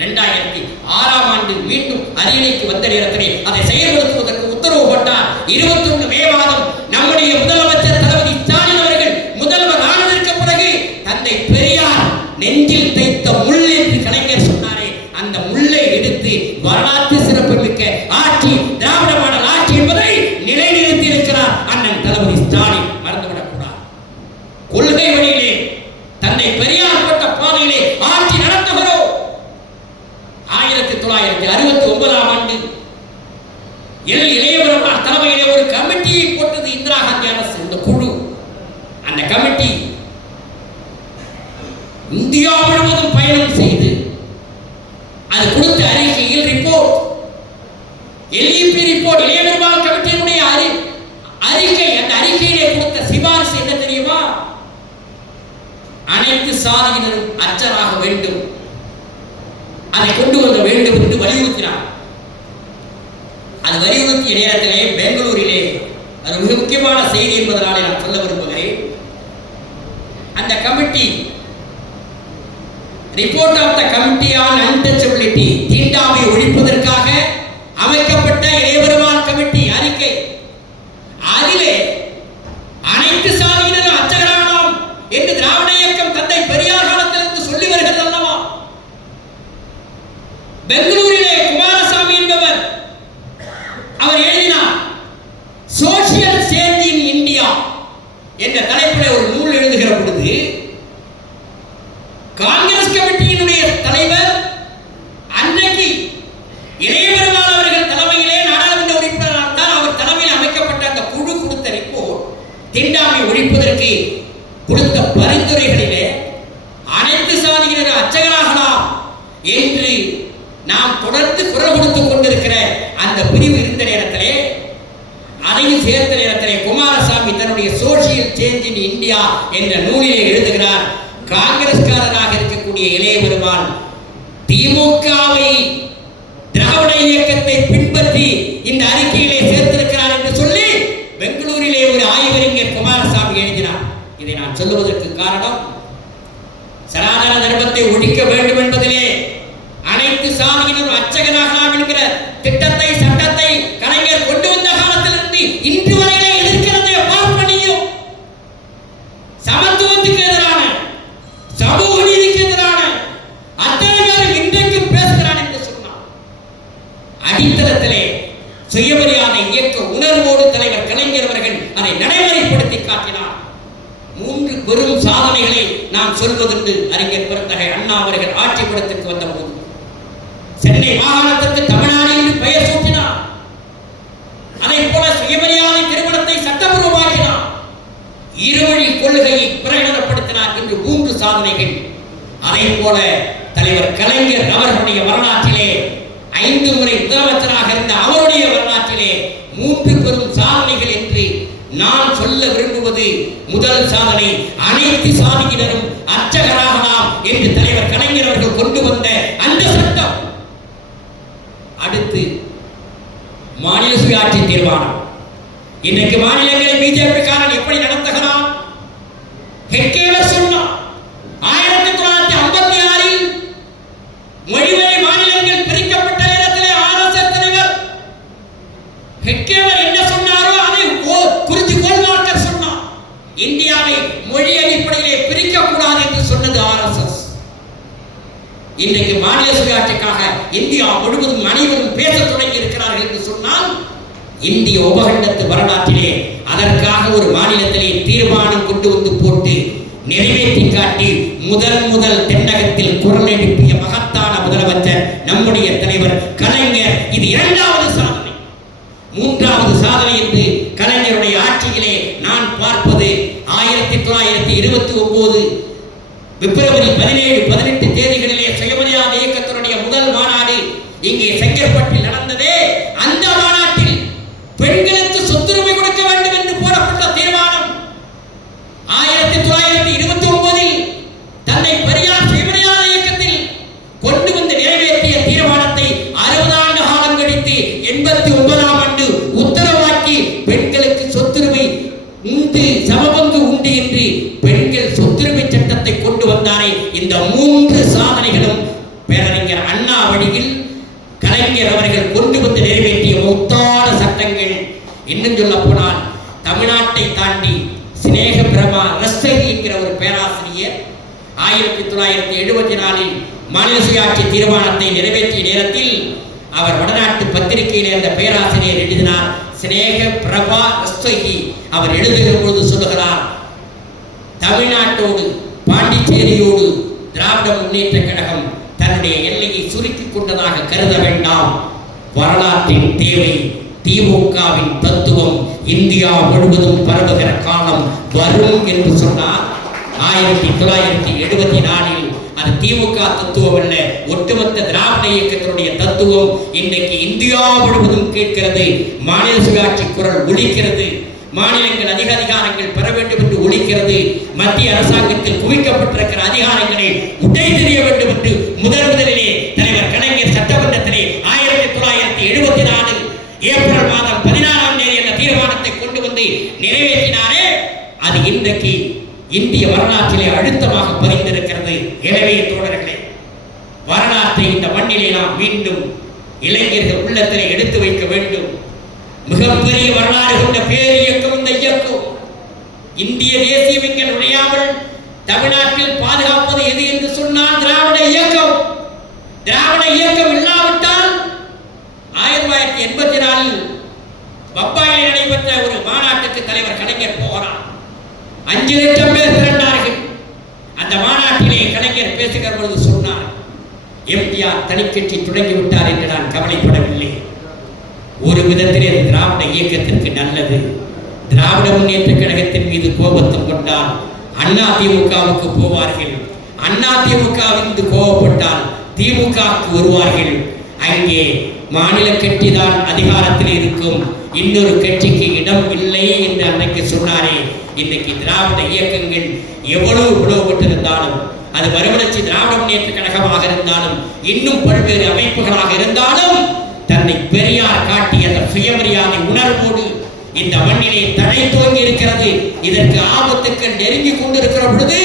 2006ஆம் ஆண்டு மீண்டும் அரியணைக்கு வந்த நேரத்திலே அதை செயல்படுத்துவதற்கு உத்தரவு போட்டார். 21 மே மாதம் நம்முடைய முதலமைச்சர் தளபதி ஸ்டாலின் அவர்கள் முதல்வர் ஆனதற்கு பிறகு தந்தை பெரியார் நெஞ்சில் தைத்த முள் என்று கலைஞர் சொன்னாரே, அந்த முள்ளை எடுத்து வரலாற்று சிறப்புமிக்க ஆட்சி, திராவிட மாடல் ஆட்சி என்பதை நிலைநிறுத்தி இருக்கிறார் அண்ணன் தளபதி ஸ்டாலின். மறந்துவிடக்கூடாது. கொள்கை வழியிலே தந்தை பெரியார் போட்ட பாதையிலே ஆட்சி நடத்துகிறோம். 1969ஆம் ஆண்டு இளையவர்கள் தலைமையிலே ஒரு கமிட்டியை போட்டது இந்திரா காந்தி அரசு. இந்த குழு, அந்த கமிட்டி இந்தியா முழுவதும் பயணம் செய்து அது கொடுத்த அறிக்கையில் ரிப்போர்ட், LEP ரிப்போர்ட், இளைய நிர்வாக கமிட்டியினுடைய அறிக்கை. அந்த அறிக்கையிலே கொடுத்த சிபாரிசு என்ன தெரியுமா? அனைத்து சாதியினரும் அச்சராக வேண்டும். அதை கொண்டு வர வேண்டும் என்று வலியுறுத்தினார். அது வலியுறுத்திய நேரத்திலே பெங்களூரிலே அது மிக முக்கியமான செய்தி என்பதனாலே நான் சொல்ல விரும்புகிறேன். அந்த committee report of the committee on untouchability, தீண்டாமை ஒழிப்பதற்காக அமைக்கப்பட்ட இளையபெருமாள் கமிட்டி அறிக்கை, அதிலே அனைத்து சாதியினரும் அர்ச்சகரானோம் என்று திராவிட இயக்கம் தந்தை பெரியார் காலத்திலிருந்து சொல்லி வருகிறது அல்லவா. பெங்களூரிலே குமாரசாமி என்பவர் அவர் எழுதினார், சோசியல் சேஞ்ச் இன் இந்தியா என்ற தலைப்பில் ஒரு நூல் எழுதுகிற பொழுது காங்கிரஸ் கமிட்டியினுடைய தலைவர் அன்றைக்கு இளையபெருமாள் அவர்கள் தலைமையிலே நாடாளுமன்ற உறுப்பினராக தான் அவர் தலைமையில் அமைக்கப்பட்ட அந்த குழு கொடுத்த ரிப்போர்ட், தீண்டாமை ஒழிப்பதற்கு கொடுத்த பரிந்துரைகளிலே அனைத்து சாதியினரும் அர்ச்சகராகலாம் என்று நாம் தொடர்ந்து குரல் கொடுத்துக் கொண்டிருக்கிற அந்த பிரிவு இருந்த நேரத்திலே, அதையும் சேர்த்த நேரத்திலே குமாரசாமி தன்னுடைய சோசியல் சேஞ்ச் இன் இந்தியா என்ற நூலிலே எழுதுகிறார், காங்கிரஸ்காரராக இருக்கக்கூடிய இளையபெருமாள் திமுகவை திராவிட இயக்கத்தை பின்பற்றி இந்த அறிக்கையிலே சேர்த்திருக்கிறார் என்று சொல்லி பெங்களூரிலே ஒரு ஆய்வறிஞர் குமாரசாமி எழுதினார். இதை நான் சொல்லுவதற்கு காரணம், சனாதன தர்மத்தை ஒழிக்க வேண்டும் என்பதிலே அனைத்து சாதியினரும் அர்ச்சகராகலாம் என்கிற திட்டத்தை, சட்டத்தை கலைஞர் கொண்டு வந்த காலத்திலிருந்து இன்று வரையிலே எதிர்க்கிறது. பார்ப்பனியும் சமத்துவத்துக்கு எதிரான, சமூக நீதிக்கு எதிரான அத்தனை பேரும் இன்றைக்கும் பேசுகிறான் என்று சொன்னார். அடித்தளத்திலே சுயமரியாதை இயக்க உணர்வோடு தலைவர் கலைஞர் அவர்கள் அதை நடைமுறைப்படுத்தி காட்டினார். 3 பெரும் சாதனைகளை நாம் சொல்வதற்கு அறிஞர் பெருந்தகை அண்ணா அவர்கள் ஆட்சிப்படத்திற்கு வந்தபோது சென்னை மாகாணத்திற்கு தமிழ்நாடு என்று பெயர் சூட்டினார். அதை போல சுயமரியாதை திருமணத்தை சட்டப்பூர்வமாக்கினார். இருவழி கொள்கையை பிரகடனப்படுத்தினார் என்று 3 சாதனைகள். அதை போல தலைவர் கலைஞர் அவர்களுடைய வரலாற்றிலே 5 முறை முதலமைச்சராக இருந்த அவருடைய வரலாற்றிலே 3 பெரும் சாதனைகள் என்று நான் சொல்ல விரும்புவது, முதல் சாதனை அனைத்து சாதியினரும் அர்ச்சகராகலாம் என்று தலைவர் கலைஞர் அவர்கள் கொண்டு வந்த அந்த சட்டம். அடுத்து மாநில சுயாட்சி தீர்மானம். இன்றைக்கு மாநிலங்களை பிஜேபி காரன் எப்படி நடத்துகிறான்? ஹெட்கேவர் சொன்னார், 1956 மொழிவழி மாநிலங்கள் பிரிக்கப்பட்ட நேரத்திலே ஆர்எஸ்எஸ் தலைவர் ஹெட்கேவர் என்ன சொன்னாரோ அதை குறித்து கோல்வால்கர் சொன்னார். இந்தியாவை மொழி அடிப்படையிலே பிரிக்க கூடாது என்று சொன்னது ஆர்எஸ்எஸ். இன்றைக்கு மாநில சுயாட்சிக்காக இந்தியா முழுவதும் அனைவரும் பேச தொடங்கி இருக்கிறார்கள் என்று சொன்னால், இந்திய உபகண்டத்து வரலாற்றிலே அதற்காக ஒரு மாநிலத்திலே தீர்மானம் கொண்டு வந்து போட்டு நிறைவேற்றி காட்டி முதல் தென்னகத்தில் குரல் எழுப்பிய மகத்தான முதலமைச்சர் நம்முடைய தலைவர் கலைஞர். இது 2வது சாதனை. 3வது சாதனை என்று கலைஞருடைய ஆட்சியிலே நான் பார்ப்பது 1929 பிப்ரவரி 17, 18 தேதிகளிலே சுயமரியாதை இயக்கத்தினுடைய முதல் மாநாடு இங்கே செங்கற்பட்டில் நடந்ததே. அந்த மாநாட்டில் பெண்களுக்கு சொத்துரிமை கொடுக்க வேண்டும் என்று போடப்பட்ட தீர்மானம் 1929 தன்னை பெரியார் சுயமரியாதை இயக்கத்தில் கொண்டு வந்து நிறைவேற்றிய தீர்மானத்தை 60 ஆண்டு காலம் கழித்து 89ஆம் ஆண்டு உத்தரவாக்கி பெண்களுக்கு சொத்துரிமை உண்டு, சமபங்கு உண்டு என்று பெண்கள் சொத்துரிமை சட்டத்தை கொண்டு வந்தாரே. இந்த 3 சாதனைகளும் பேரறிஞர் அண்ணா வழியில் கலைஞர் அவர்கள் கொண்டு வந்து நிறைவேற்றிய முத்தான சட்டங்கள். இன்னும் சொல்ல போனால், தமிழ்நாட்டை தாண்டி சினேக பிரமா ரஸ்தகி என்கிற ஒரு பேராசிரியர் 1974 மாநில சுயாட்சி தீர்மானத்தை நிறைவேற்றிய நேரத்தில் அவர் வடநாட்டு பத்திரிகையிலே அந்த பேராசிரியர் எழுதினார், சினேக பிரபா ரஸ்தகி. அவர் எழுதுகிற பொழுது சொல்லுகிறார், தமிழ்நாட்டோடு பாண்டிச்சேரியோடு திராவிட முன்னேற்ற கழகம் தன்னுடைய எல்லையை சுருக்கிக் கொண்டதாக கருத வேண்டாம். வரலாற்றின் தேவை, திமுகவின் தத்துவம் இந்தியா முழுவதும் பரவுகிற காலம் வரும் என்று சொன்னார். 1974 அது திமுக தத்துவம் அல்ல, ஒட்டுமொத்த திராவிட இயக்கத்தினுடைய தத்துவம் இன்றைக்கு இந்தியா முழுவதும் கேட்கிறது. மாநில சுயாட்சி குரல் ஒலிக்கிறது. மாநிலங்கள் அதிக அதிகாரங்கள் பெற வேண்டும் என்று ஒலிக்கிறது. மத்திய அரசாங்கத்தில் குவிக்கப்பட்டிருக்கிற அதிகாரங்களை உடை தெரிய வேண்டும் என்று முதலிலே தலைவர் இன்றைக்கு இந்திய வரலாற்றிலே அழுத்தமாக பதிந்திருக்கிறது. எனவே தோழர்களே, வரலாற்றை இந்த மண்ணிலே நாம் மீண்டும் இளைஞர்கள் உள்ளத்திலே எடுத்து வைக்க வேண்டும். மிகப்பெரிய வரலாறு கொண்ட பேர் இயக்கம் இந்த இயக்கம். இந்திய தேசியம் இங்கே நுழையாமல் தமிழ்நாட்டில் பாதுகாப்பது எது என்று சொன்னால் திராவிட இயக்கம். திராவிட இயக்கம் இல்லாவிட்டால் 1984 பம்பாயில் நடைபெற்ற ஒரு மாநாட்டுக்கு தலைவர் கலைஞர் போகிறார். 5 லட்சம் பேர் திரண்டார்கள். அந்த மாநாட்டிலே கலைஞர் பேசுகிற பொழுது சொன்னார், எம்ஜிஆர் தனிக்கட்சி தொடங்கிவிட்டார் என்று நான் கவலைப்படவில்லை. ஒரு விதத்திலே திராவிட இயக்கத்திற்கு நல்லது. திராவிட முன்னேற்ற கழகத்தின் மீது கோபத்தம் கொண்டால் அதிமுகவுக்கு போவார்கள். அதிமுகவிலிருந்து கோபப்பட்டால் திமுகவுக்கு வருவார்கள். அங்கே மாநில கட்சி தான் அதிகாரத்தில் இருக்கும், இன்னொரு கட்சிக்கு இடம் இல்லை என்று அன்றைக்கு சொன்னாரே. இன்றைக்கு திராவிட இயக்கங்கள் எவ்வளவு பிளவுபட்டிருந்தாலும், அது மறுமலர்ச்சி திராவிட முன்னேற்ற கழகமாக இருந்தாலும், இன்னும் பல்வேறு அமைப்புகளாக இருந்தாலும், தன்னை பெரியார் காட்டிய அந்த சுயமரியாதை உணர்வோடு இந்த மண்ணிலே தடை துவங்கி இருக்கிறது. இதற்கு ஆபத்துக்கள் நெருங்கி கொண்டிருக்கிற பொழுது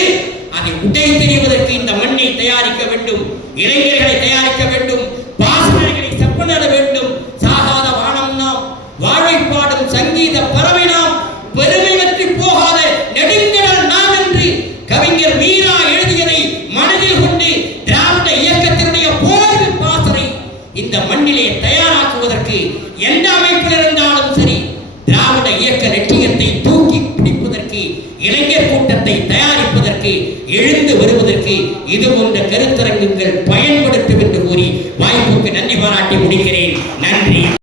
அதை உடை தெரிவதற்கு இந்த மண்ணை தயாரிக்க வேண்டும், இளைஞர்களை தயாரிக்க வேண்டும், பாசனர்களை செப்பனிட வேண்டும். சாகாத வானம் நாம், வாழைப்பாடும் சங்கீத பறவை நாம், பெருமை பற்றி போகாத நெடுங்கடல் நாம் என்று கவிஞர் மீரா எழுதியதை மனதில் கொண்டு திராவிட இயக்கத்தினுடைய போர்வை பாசனை இந்த மண்ணிலே தயாராக்குவதற்கு எந்த அமைப்பில் இருந்தாலும் சரி, திராவிட இயக்க லட்சியத்தை தூக்கி பிடிப்பதற்கு, இளைஞர் கூட்டத்தை தயாரிப்பதற்கு, எழுந்து வருவதற்கு இது போன்ற கருத்தரங்குகள் பயன்படுத்தும் என்று கூறி வாய்ப்புக்கு நன்றி பாராட்டி முடிக்கிறேன். நன்றி.